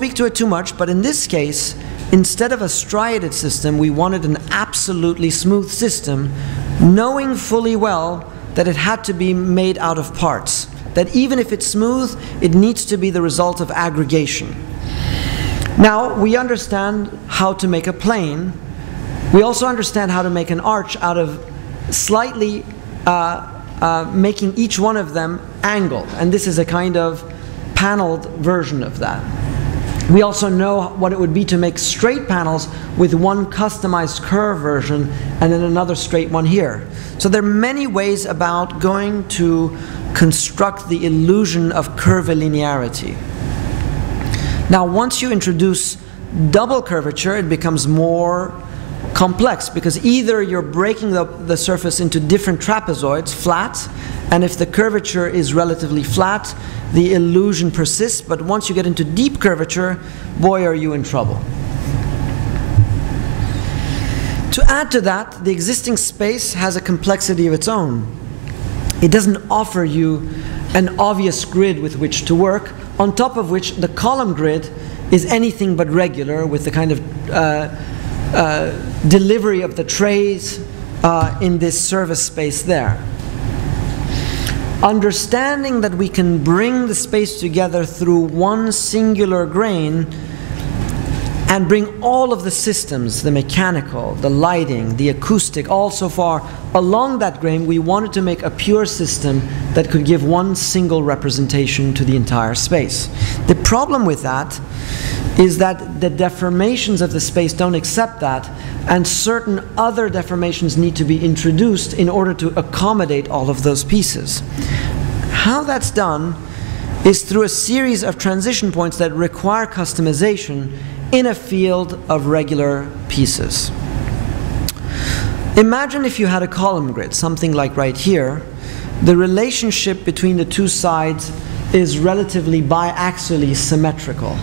speak to it too much, but in this case, instead of a striated system, we wanted an absolutely smooth system, knowing fully well that it had to be made out of parts. That even if it's smooth, it needs to be the result of aggregation. Now, we understand how to make a plane. We also understand how to make an arch out of slightly making each one of them angled. And this is a kind of paneled version of that. We also know what it would be to make straight panels with one customized curve version and then another straight one here. So there are many ways about going to construct the illusion of curvilinearity. Now, once you introduce double curvature, it becomes more complex, because either you're breaking the surface into different trapezoids, flat, and if the curvature is relatively flat, the illusion persists, but once you get into deep curvature, boy, are you in trouble. To add to that, the existing space has a complexity of its own. It doesn't offer you an obvious grid with which to work, on top of which the column grid is anything but regular, with the kind of delivery of the trays in this service space there. Understanding that we can bring the space together through one singular grain and bring all of the systems, the mechanical, the lighting, the acoustic, all so far along that grain, we wanted to make a pure system that could give one single representation to the entire space. The problem with that is that the deformations of the space don't accept that, and certain other deformations need to be introduced in order to accommodate all of those pieces. How that's done is through a series of transition points that require customization in a field of regular pieces. Imagine if you had a column grid, something like right here. The relationship between the two sides is relatively biaxially symmetrical.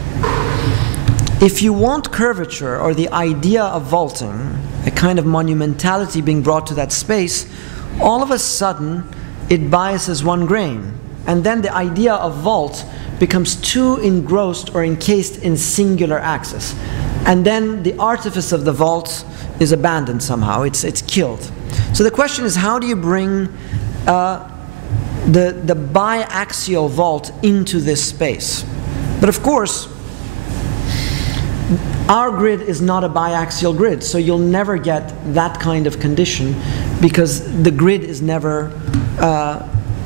If you want curvature, or the idea of vaulting, a kind of monumentality being brought to that space, all of a sudden it biases one grain. And then the idea of vault becomes too engrossed or encased in singular axis. And then the artifice of the vault is abandoned somehow, it's killed. So the question is, how do you bring the biaxial vault into this space? But of course, our grid is not a biaxial grid, so you'll never get that kind of condition, because the grid is never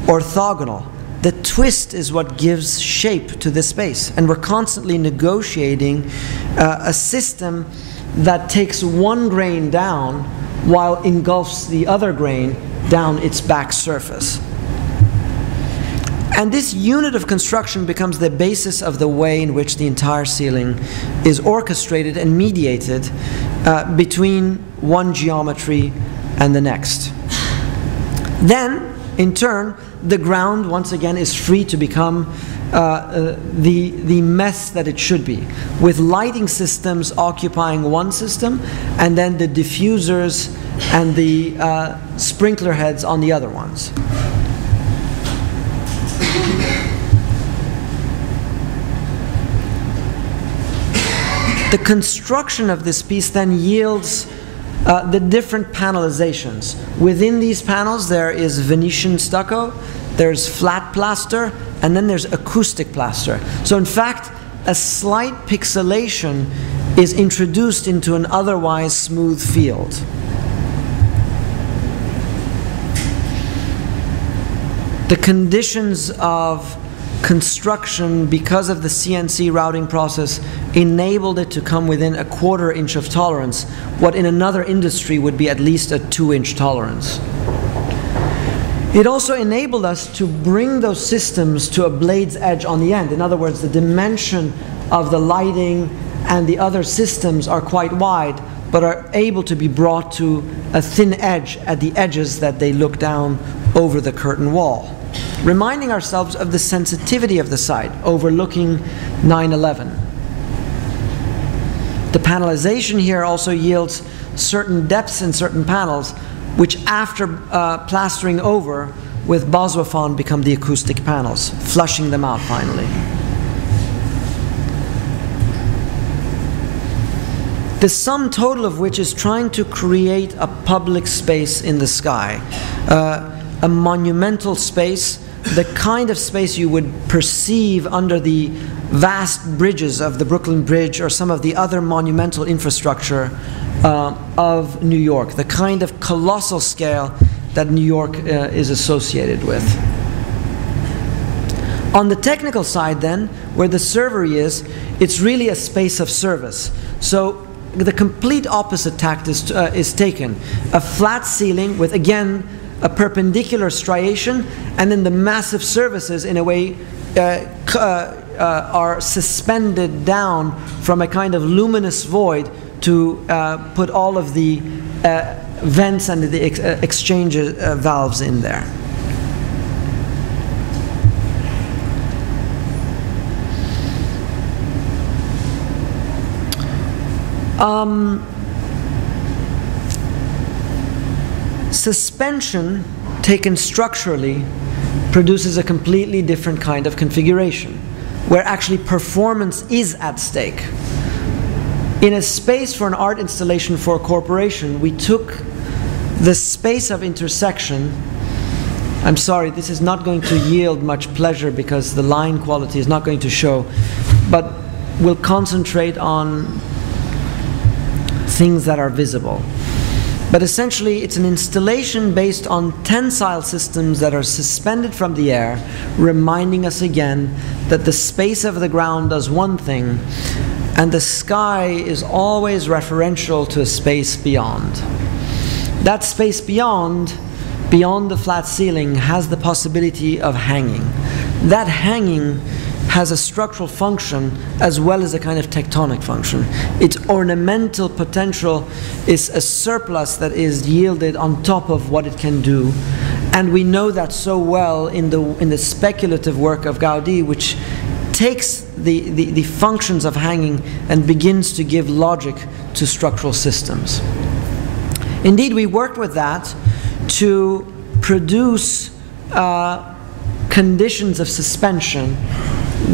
orthogonal. The twist is what gives shape to this space, and we're constantly negotiating a system that takes one grain down while engulfs the other grain down its back surface. And this unit of construction becomes the basis of the way in which the entire ceiling is orchestrated and mediated between one geometry and the next. Then, in turn, the ground once again is free to become the mess that it should be, with lighting systems occupying one system, and then the diffusers and the sprinkler heads on the other ones. The construction of this piece then yields the different panelizations. Within these panels there is Venetian stucco, there's flat plaster, and then there's acoustic plaster. So in fact, a slight pixelation is introduced into an otherwise smooth field. The conditions of construction, because of the CNC routing process, enabled it to come within a 1/4 inch of tolerance, what in another industry would be at least a 2-inch tolerance. It also enabled us to bring those systems to a blade's edge on the end. In other words, the dimension of the lighting and the other systems are quite wide, but are able to be brought to a thin edge at the edges that they look down over the curtain wall, reminding ourselves of the sensitivity of the site overlooking 9/11. The panelization here also yields certain depths in certain panels, which after plastering over with Boswafon become the acoustic panels, flushing them out finally. the sum total of which is trying to create a public space in the sky, a monumental space, the kind of space you would perceive under the vast bridges of the Brooklyn Bridge or some of the other monumental infrastructure of New York, the kind of colossal scale that New York is associated with. On the technical side then, where the servery is, it's really a space of service. So the complete opposite tact is taken. A flat ceiling with, again, a perpendicular striation, and then the massive services, in a way, are suspended down from a kind of luminous void to put all of the vents and the exchange valves in there. Suspension, taken structurally, produces a completely different kind of configuration, where actually performance is at stake. In a space for an art installation for a corporation, we took the space of intersection. I'm sorry, this is not going to yield much pleasure because the line quality is not going to show, but we'll concentrate on things that are visible. But essentially, it's an installation based on tensile systems that are suspended from the air, reminding us again that the space of the ground does one thing, and the sky is always referential to a space beyond. That space beyond the flat ceiling, has the possibility of hanging. That hanging has a structural function as well as a kind of tectonic function. Its ornamental potential is a surplus that is yielded on top of what it can do. And we know that so well in the speculative work of Gaudi, which takes the functions of hanging and begins to give logic to structural systems. Indeed, we worked with that to produce conditions of suspension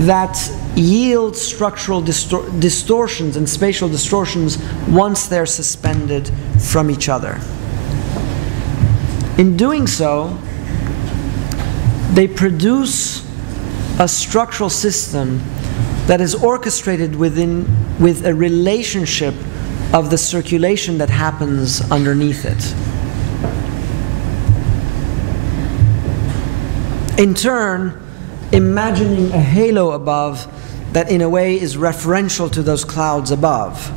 that yield structural distortions and spatial distortions once they're suspended from each other. In doing so, they produce a structural system that is orchestrated with a relationship of the circulation that happens underneath it. In turn, imagining a halo above that in a way is referential to those clouds above,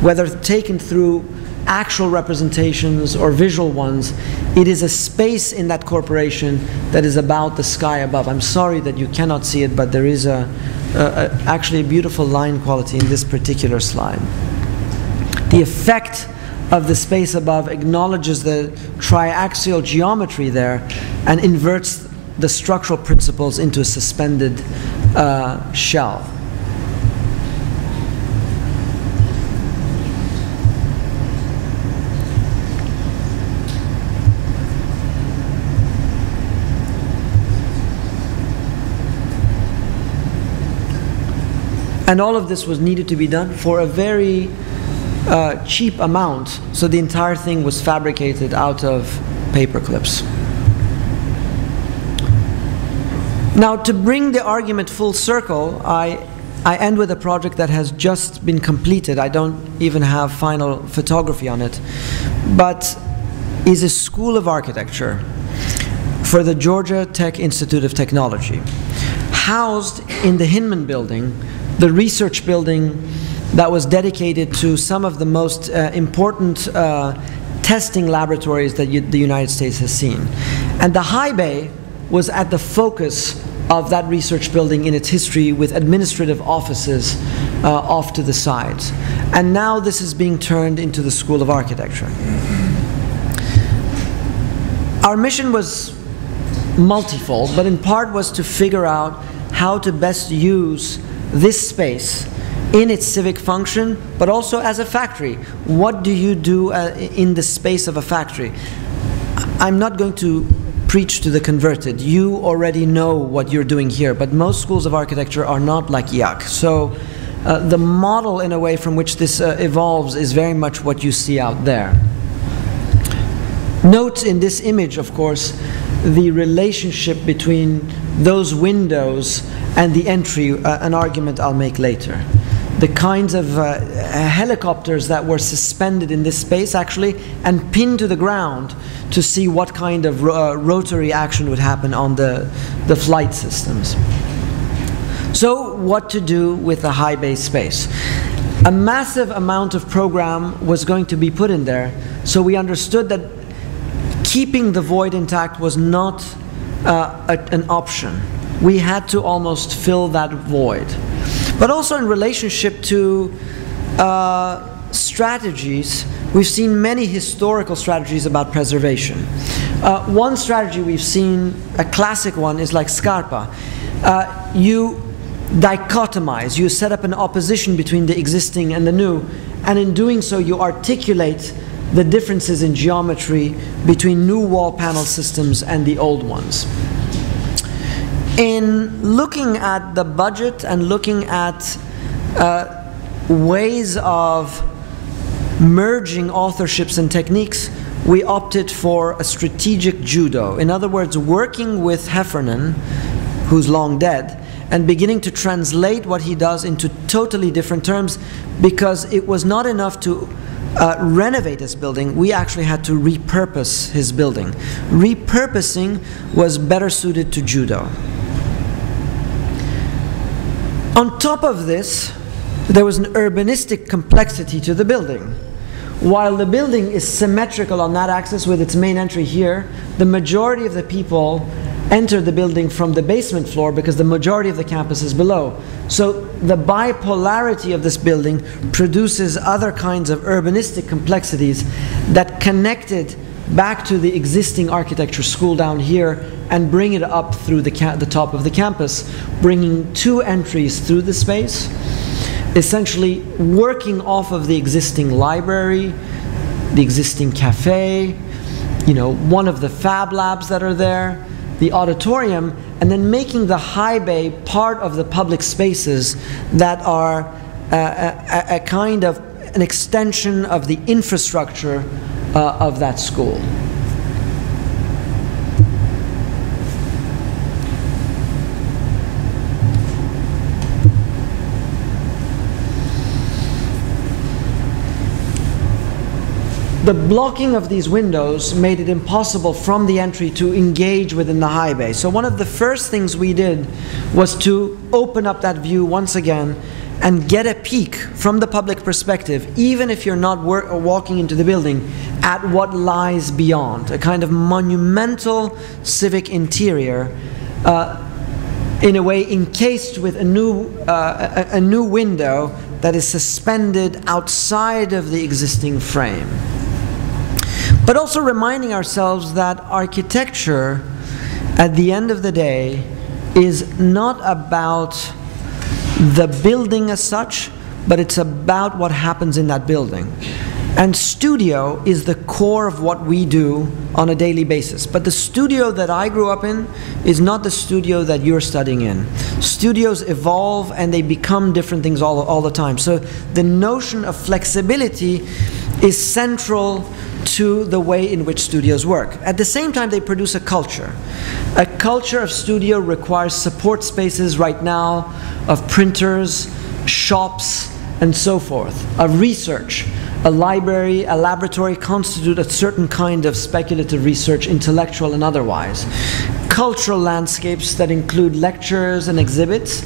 whether taken through actual representations or visual ones, it is a space in that corporation that is about the sky above. I'm sorry that you cannot see it, but there is actually a beautiful line quality in this particular slide. The effect of the space above acknowledges the triaxial geometry there and inverts the structural principles into a suspended shell. And all of this was needed to be done for a very cheap amount, so the entire thing was fabricated out of paper clips. Now, to bring the argument full circle, I end with a project that has just been completed. I don't even have final photography on it, but is a school of architecture for the Georgia Tech Institute of Technology, housed in the Hinman Building, the research building that was dedicated to some of the most important testing laboratories that the United States has seen. And the high bay was at the focus of that research building in its history, with administrative offices off to the sides. And now this is being turned into the School of Architecture. Our mission was multifold, but in part was to figure out how to best use this space in its civic function, but also as a factory. What do you do in the space of a factory? I'm not going to preach to the converted. You already know what you're doing here, but most schools of architecture are not like IaaC. So the model, in a way, from which this evolves is very much what you see out there. Note in this image, of course, the relationship between those windows and the entry, an argument I'll make later. The kinds of helicopters that were suspended in this space, actually, and pinned to the ground to see what kind of rotary action would happen on the flight systems. So, what to do with the high bay space? A massive amount of program was going to be put in there, so we understood that keeping the void intact was not an option. We had to almost fill that void. But also in relationship to strategies, we've seen many historical strategies about preservation. One strategy we've seen, a classic one, is like Scarpa. You dichotomize, you set up an opposition between the existing and the new, and in doing so you articulate the differences in geometry between new wall panel systems and the old ones. In looking at the budget and looking at ways of merging authorships and techniques, we opted for a strategic judo. In other words, working with Heffernan, who's long dead, and beginning to translate what he does into totally different terms, because it was not enough to renovate his building. We actually had to repurpose his building. Repurposing was better suited to judo. On top of this, there was an urbanistic complexity to the building. While the building is symmetrical on that axis with its main entry here, the majority of the people enter the building from the basement floor because the majority of the campus is below. So the bipolarity of this building produces other kinds of urbanistic complexities that connected back to the existing architecture school down here and bring it up through the top of the campus, bringing two entries through the space, essentially working off of the existing library, the existing cafe, one of the fab labs that are there, the auditorium, and then making the high bay part of the public spaces that are a kind of an extension of the infrastructure of that school. The blocking of these windows made it impossible from the entry to engage within the high bay. So one of the first things we did was to open up that view once again and get a peek from the public perspective, even if you're not walking into the building, at what lies beyond. A kind of monumental civic interior, in a way encased with a new window that is suspended outside of the existing frame. But also reminding ourselves that architecture, at the end of the day, is not about the building as such, but it's about what happens in that building. And studio is the core of what we do on a daily basis. But the studio that I grew up in is not the studio that you're studying in. Studios evolve and they become different things all the time. So the notion of flexibility is central to the way in which studios work. At the same time, they produce a culture. A culture of studio requires support spaces right now of printers, shops, and so forth, of research. A library, a laboratory constitute a certain kind of speculative research, intellectual and otherwise. Cultural landscapes that include lectures and exhibits,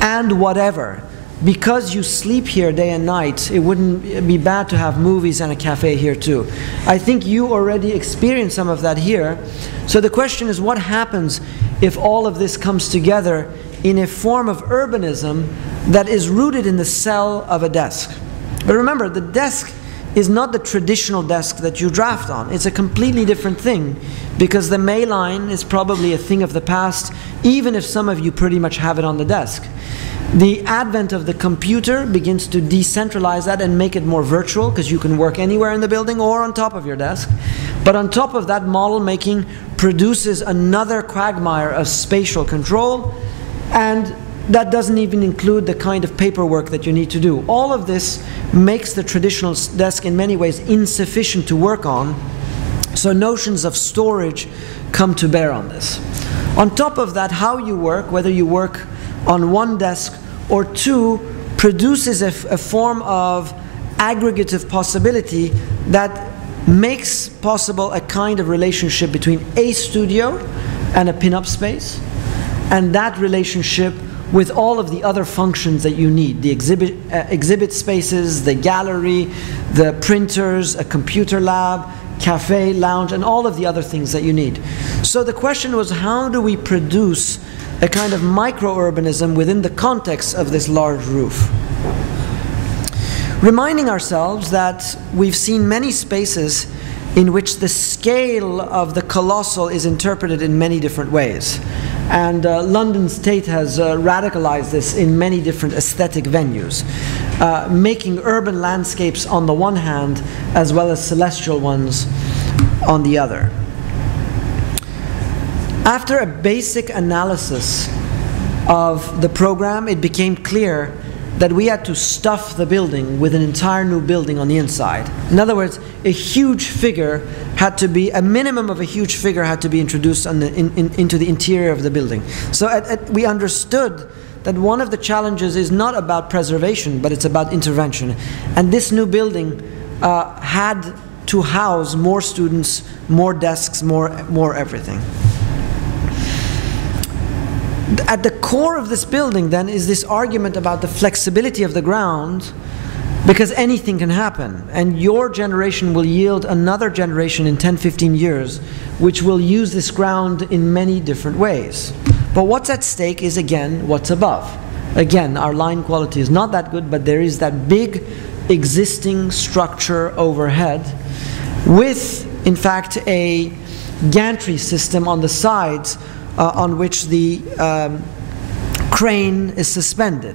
and whatever. Because you sleep here day and night, it wouldn't be bad to have movies and a cafe here too. I think you already experienced some of that here. So the question is, what happens if all of this comes together in a form of urbanism that is rooted in the cell of a desk? But remember, the desk is not the traditional desk that you draft on. It's a completely different thing, because the May line is probably a thing of the past, even if some of you pretty much have it on the desk. The advent of the computer begins to decentralize that and make it more virtual, because you can work anywhere in the building or on top of your desk. But on top of that, model making produces another quagmire of spatial control, and that doesn't even include the kind of paperwork that you need to do. All of this makes the traditional desk in many ways insufficient to work on, so notions of storage come to bear on this. On top of that, how you work, whether you work on one desk or two, produces a form of aggregative possibility that makes possible a kind of relationship between a studio and a pin-up space, and that relationship with all of the other functions that you need, the exhibit spaces, the gallery, the printers, a computer lab, cafe, lounge, and all of the other things that you need. So the question was, how do we produce a kind of micro-urbanism within the context of this large roof? Reminding ourselves that we've seen many spaces in which the scale of the colossal is interpreted in many different ways. And London's Tate has radicalized this in many different aesthetic venues, making urban landscapes on the one hand as well as celestial ones on the other. After a basic analysis of the program, it became clear that we had to stuff the building with an entire new building on the inside. In other words, a huge figure had to be, a minimum of a huge figure had to be introduced on into the interior of the building. So we understood that one of the challenges is not about preservation, but it's about intervention. And this new building had to house more students, more desks, more everything. At the core of this building, then, is this argument about the flexibility of the ground, because anything can happen. And your generation will yield another generation in 10, 15 years, which will use this ground in many different ways. But what's at stake is, again, what's above. Again, our line quality is not that good, but there is that big existing structure overhead with, in fact, a gantry system on the sides on which the crane is suspended.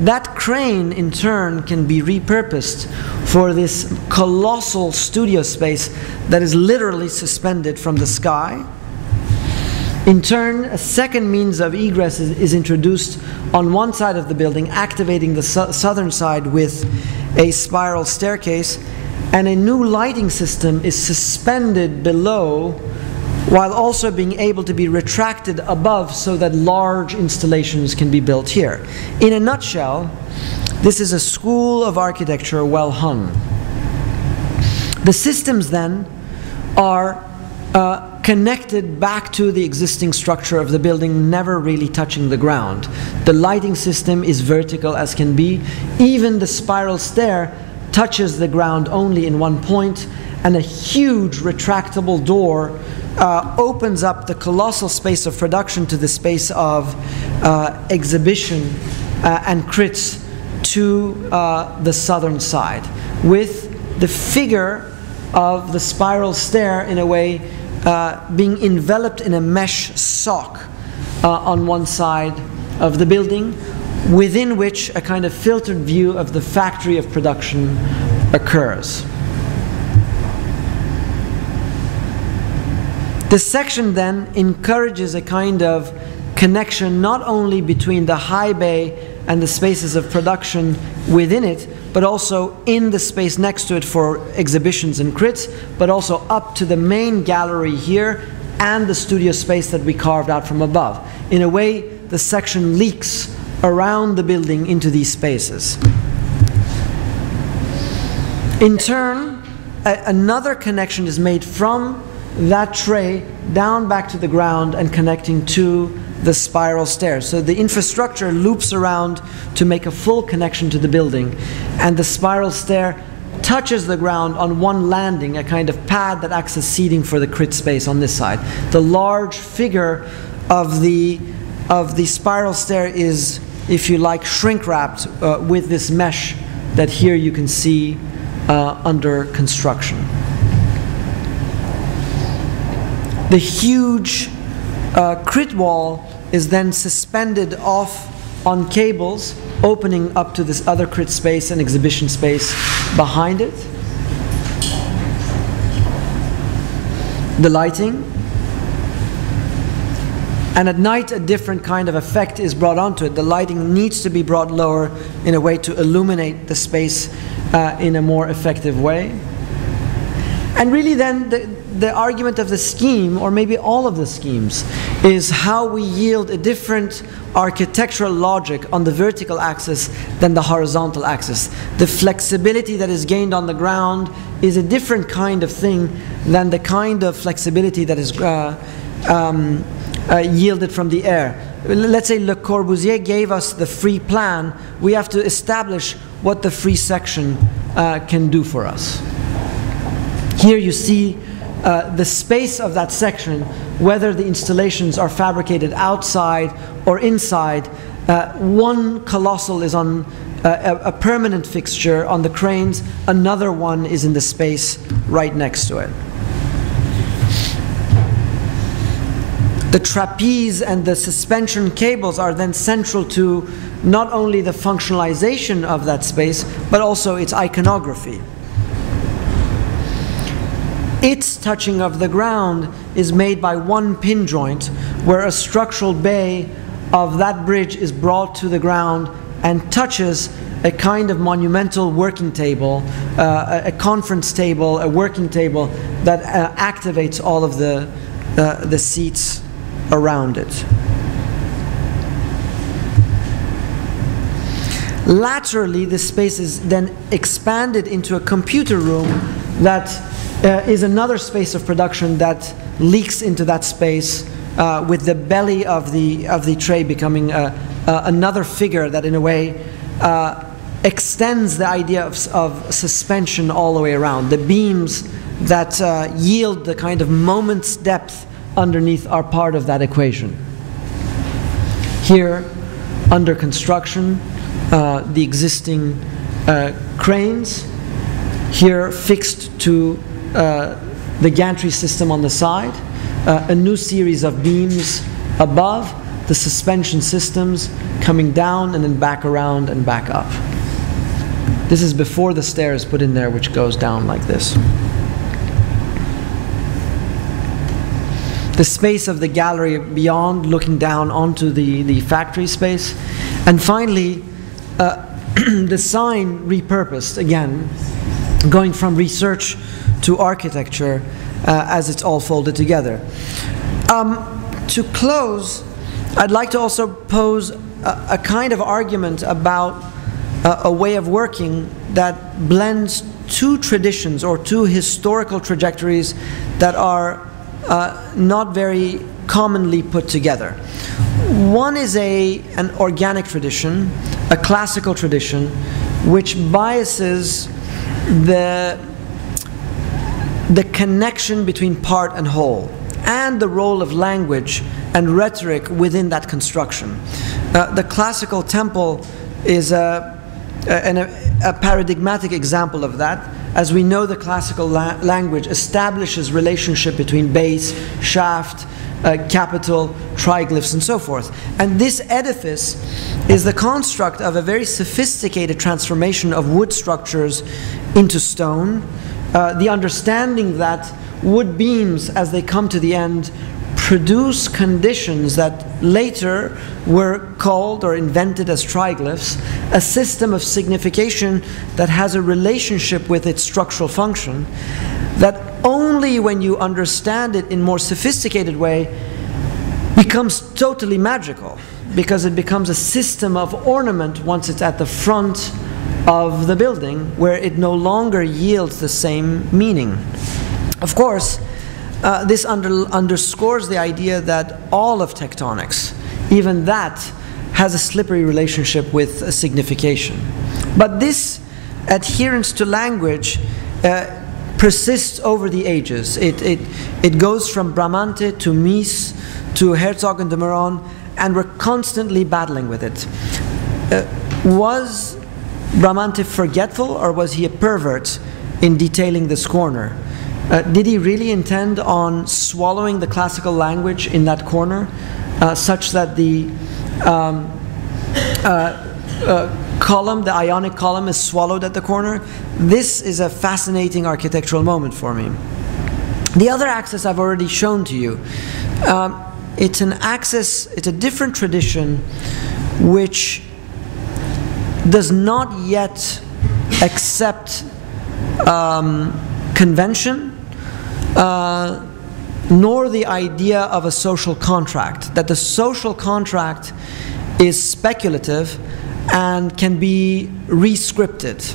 That crane, in turn, can be repurposed for this colossal studio space that is literally suspended from the sky. In turn, a second means of egress is introduced on one side of the building, activating the southern side with a spiral staircase, and a new lighting system is suspended below, while also being able to be retracted above so that large installations can be built here. In a nutshell, this is a school of architecture well hung. The systems then are connected back to the existing structure of the building, never really touching the ground. The lighting system is vertical as can be. Even the spiral stair touches the ground only in one point, and a huge retractable door opens up the colossal space of production to the space of exhibition and crits to the southern side, with the figure of the spiral stair in a way being enveloped in a mesh sock on one side of the building, within which a kind of filtered view of the factory of production occurs. This section then encourages a kind of connection not only between the high bay and the spaces of production within it, but also in the space next to it for exhibitions and crits, but also up to the main gallery here and the studio space that we carved out from above. In a way, the section leaks around the building into these spaces. In turn, another connection is made from that tray down back to the ground and connecting to the spiral stairs. So the infrastructure loops around to make a full connection to the building, and the spiral stair touches the ground on one landing, a kind of pad that acts as seating for the crit space on this side. The large figure of the spiral stair is, if you like, shrink wrapped with this mesh that here you can see under construction. The huge crit wall is then suspended off on cables, opening up to this other crit space and exhibition space behind it. The lighting. And at night, a different kind of effect is brought onto it. The lighting needs to be brought lower in a way to illuminate the space in a more effective way. And really then, the argument of the scheme, or maybe all of the schemes, is how we yield a different architectural logic on the vertical axis than the horizontal axis. The flexibility that is gained on the ground is a different kind of thing than the kind of flexibility that is yielded from the air. Let's say Le Corbusier gave us the free plan. We have to establish what the free section can do for us. Here you see the space of that section, whether the installations are fabricated outside or inside. One colossal is on a permanent fixture on the cranes, another one is in the space right next to it. The trapeze and the suspension cables are then central to not only the functionalization of that space, but also its iconography. Its touching of the ground is made by one pin joint, where a structural bay of that bridge is brought to the ground and touches a kind of monumental working table, a conference table, a working table that activates all of the seats around it. Laterally, this space is then expanded into a computer room that is another space of production that leaks into that space, with the belly of the tray becoming another figure that in a way extends the idea of suspension all the way around. The beams that yield the kind of moment's depth underneath are part of that equation. Here, under construction, the existing cranes, here fixed to the gantry system on the side, a new series of beams above, the suspension systems coming down and then back around and back up. This is before the stair is put in there, which goes down like this. The space of the gallery beyond, looking down onto the factory space. And finally, the sign repurposed, again, going from research to architecture as it's all folded together. To close, I'd like to also pose a kind of argument about a way of working that blends two traditions or two historical trajectories that are not very commonly put together. One is an organic tradition, a classical tradition, which biases the connection between part and whole, and the role of language and rhetoric within that construction. The classical temple is a paradigmatic example of that. As we know, the classical language establishes relationship between base, shaft, capital, triglyphs, and so forth. And this edifice is the construct of a very sophisticated transformation of wood structures into stone, the understanding that wood beams, as they come to the end, produce conditions that later were called or invented as triglyphs, a system of signification that has a relationship with its structural function, that only when you understand it in more sophisticated way becomes totally magical, because it becomes a system of ornament once it's at the front of the building, where it no longer yields the same meaning. Of course, this underscores the idea that all of tectonics, even that, has a slippery relationship with a signification. But this adherence to language persists over the ages. It goes from Bramante to Mies to Herzog and de Meuron, and we're constantly battling with it. Was Bramante forgetful, or was he a pervert in detailing this corner? Did he really intend on swallowing the classical language in that corner, such that the column, the Ionic column, is swallowed at the corner? This is a fascinating architectural moment for me. The other axis I've already shown to you. it's an access, it's a different tradition which does not yet accept convention, nor the idea of a social contract, that the social contract is speculative and can be re-scripted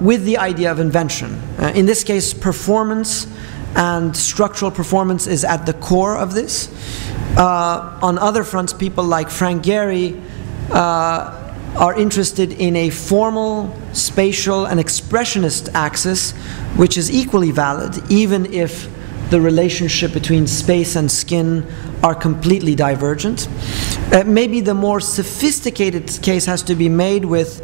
with the idea of invention. In this case, performance and structural performance is at the core of this. On other fronts, people like Frank Gehry are interested in a formal, spatial, and expressionist axis, which is equally valid, even if the relationship between space and skin are completely divergent. Maybe the more sophisticated case has to be made with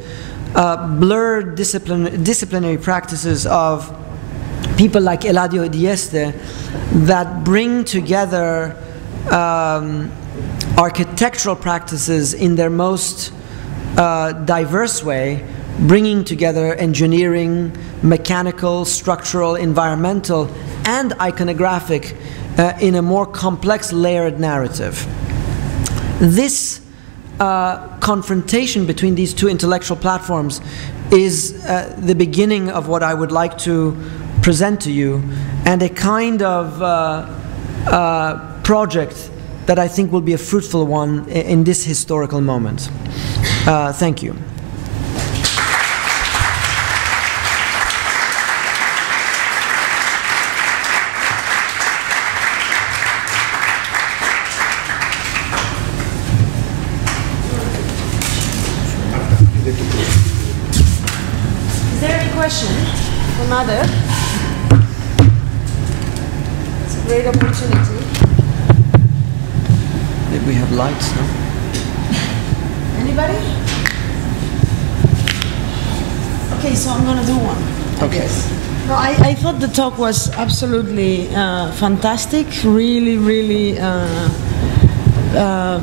blurred disciplinary practices of people like Eladio Dieste that bring together architectural practices in their most diverse way, bringing together engineering, mechanical, structural, environmental, and iconographic in a more complex layered narrative. This confrontation between these two intellectual platforms is the beginning of what I would like to present to you, and a kind of project that I think will be a fruitful one in this historical moment. Thank you. Is there any question for Nader? It's a great opportunity. Did we have lights? No? Anybody? Okay, so I'm going to do one. Okay. No, I thought the talk was absolutely fantastic, really, really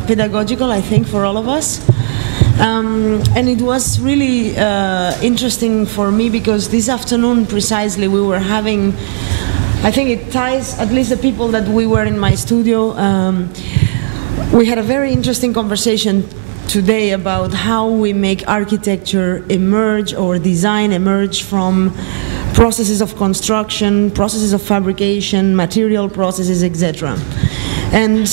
pedagogical, I think, for all of us. And it was really interesting for me because this afternoon precisely we were having, I think it ties at least the people that we were in my studio. We had a very interesting conversation today about how we make architecture emerge or design emerge from processes of construction, processes of fabrication, material processes, etc. And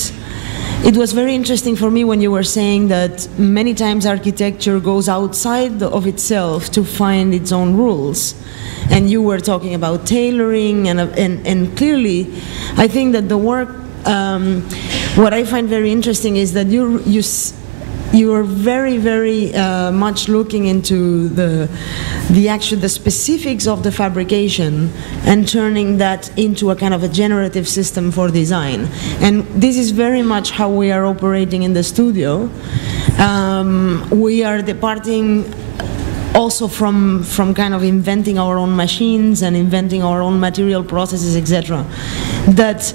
it was very interesting for me when you were saying that many times architecture goes outside of itself to find its own rules. And you were talking about tailoring, and clearly, I think that the work, what I find very interesting is that you are very, very much looking into the specifics of the fabrication and turning that into a kind of a generative system for design. And this is very much how we are operating in the studio. We are departing also from kind of inventing our own machines and inventing our own material processes, etc. That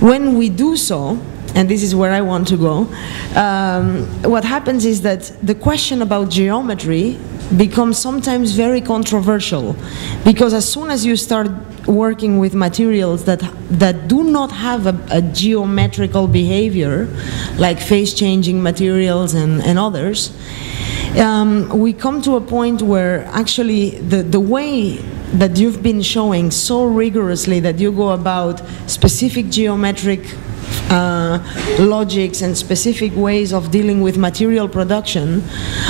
when we do so, and this is where I want to go, what happens is that the question about geometry becomes sometimes very controversial, because as soon as you start working with materials that do not have a geometrical behavior, like phase-changing materials and others, we come to a point where actually the way that you've been showing so rigorously that you go about specific geometric logics and specific ways of dealing with material production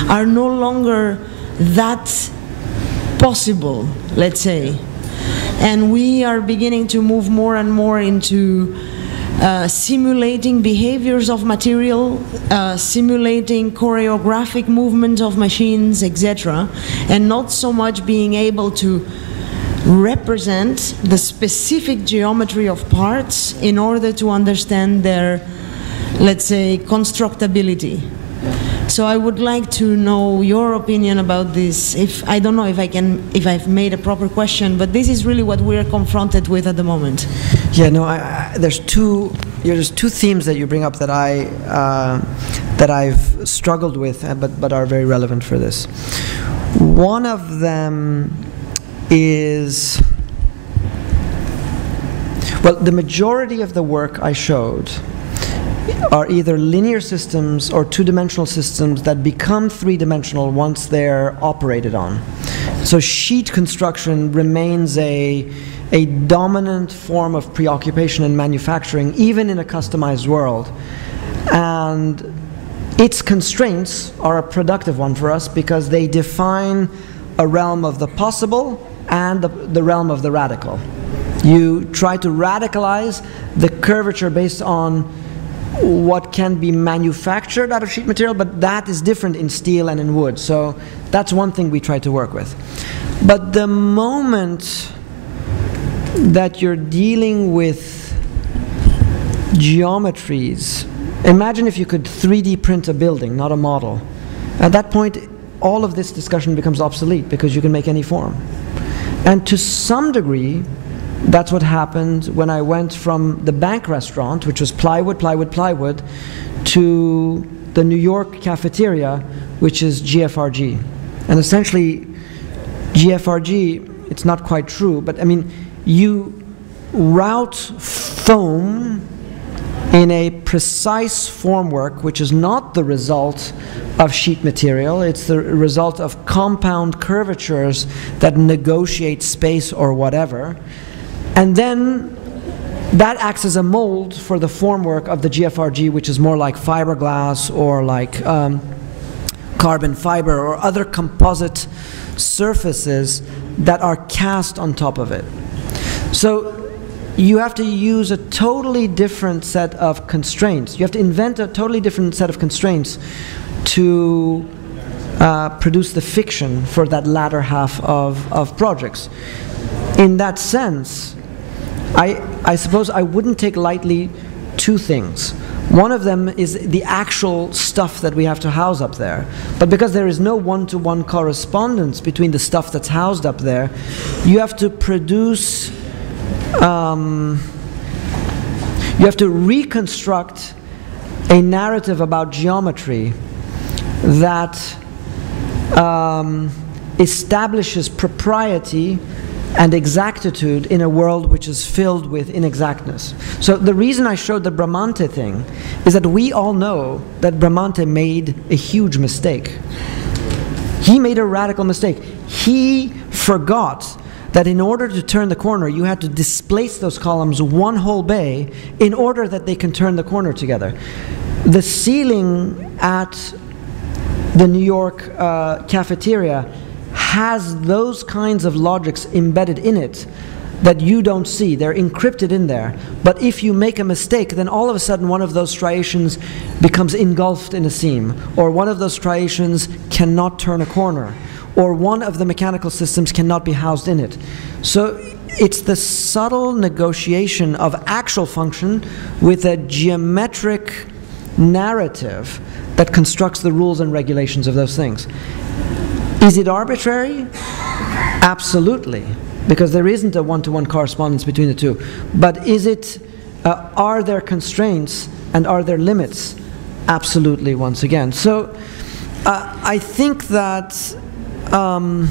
are no longer that possible, let's say. And we are beginning to move more and more into simulating behaviors of material, simulating choreographic movements of machines, etc., and not so much being able to represent the specific geometry of parts in order to understand their, let's say, constructability. So I would like to know your opinion about this. I don't know if I've made a proper question, but this is really what we're confronted with at the moment. Yeah, no, there's two themes that you bring up that I've struggled with, but are very relevant for this. One of them is, well, the majority of the work I showed are either linear systems or two-dimensional systems that become three-dimensional once they're operated on. So sheet construction remains a dominant form of preoccupation in manufacturing, even in a customized world. And its constraints are a productive one for us because they define a realm of the possible and the realm of the radical. You try to radicalize the curvature based on what can be manufactured out of sheet material, but that is different in steel and in wood. So that's one thing we try to work with. But the moment that you're dealing with geometries, imagine if you could 3D print a building, not a model. At that point, all of this discussion becomes obsolete because you can make any form. And to some degree, that's what happened when I went from the bank restaurant, which was plywood, plywood, plywood, to the New York cafeteria, which is GFRG. And essentially, GFRG, it's not quite true, but I mean, you route foam in a precise formwork, which is not the result of sheet material, it's the result of compound curvatures that negotiate space or whatever. And then that acts as a mold for the formwork of the GFRG, which is more like fiberglass or like carbon fiber or other composite surfaces that are cast on top of it. So you have to use a totally different set of constraints. You have to invent a totally different set of constraints to produce the fiction for that latter half of projects. In that sense, I suppose I wouldn't take lightly two things. One of them is the actual stuff that we have to house up there. But because there is no one-to-one correspondence between the stuff that's housed up there, you have to produce, you have to reconstruct a narrative about geometry that establishes propriety and exactitude in a world which is filled with inexactness. So the reason I showed the Bramante thing is that we all know that Bramante made a huge mistake. He made a radical mistake. He forgot that in order to turn the corner, you had to displace those columns one whole bay in order that they can turn the corner together. The ceiling at the New York cafeteria has those kinds of logics embedded in it that you don't see. They're encrypted in there. But if you make a mistake, then all of a sudden one of those striations becomes engulfed in a seam, or one of those striations cannot turn a corner, or one of the mechanical systems cannot be housed in it. So it's the subtle negotiation of actual function with a geometric narrative that constructs the rules and regulations of those things. Is it arbitrary? Absolutely, because there isn't a one-to-one correspondence between the two. But is it, are there constraints and are there limits? Absolutely, once again. So I think that, I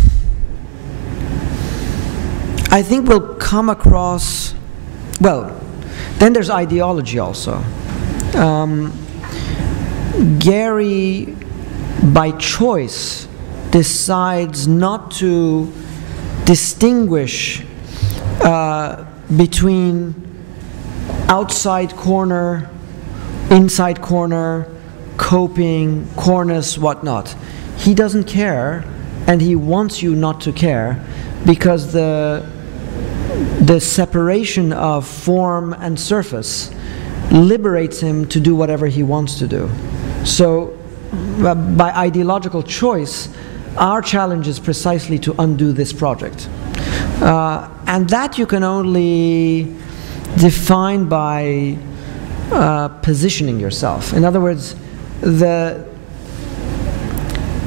think we'll come across, well, then there's ideology also. Gary, by choice, decides not to distinguish between outside corner, inside corner, coping, cornice, whatnot. He doesn't care, and he wants you not to care, because the separation of form and surface liberates him to do whatever he wants to do. So by ideological choice, our challenge is precisely to undo this project. And that you can only define by positioning yourself. In other words,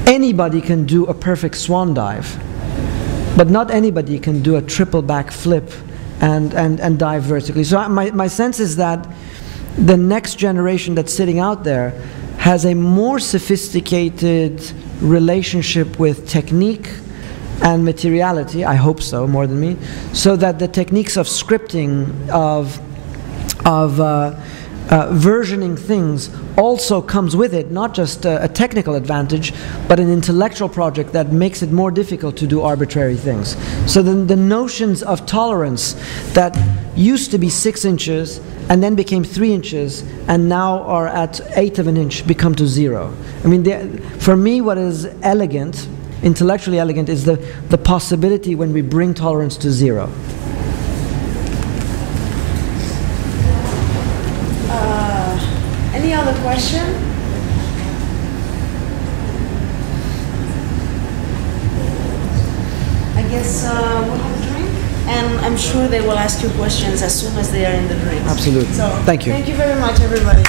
anybody can do a perfect swan dive, but not anybody can do a triple back flip and dive vertically. So my sense is that the next generation that's sitting out there has a more sophisticated relationship with technique and materiality, I hope so, more than me, so that the techniques of scripting, of versioning things also comes with it not just a technical advantage, but an intellectual project that makes it more difficult to do arbitrary things. So then the notions of tolerance that used to be 6 inches and then became 3 inches and now are at 1/8 of an inch become to 0. I mean, for me, what is elegant, intellectually elegant, is the possibility when we bring tolerance to 0. Any other question? I guess we'll have a drink, and I'm sure they will ask you questions as soon as they are in the drink. Absolutely. So, thank you. Thank you very much, everybody.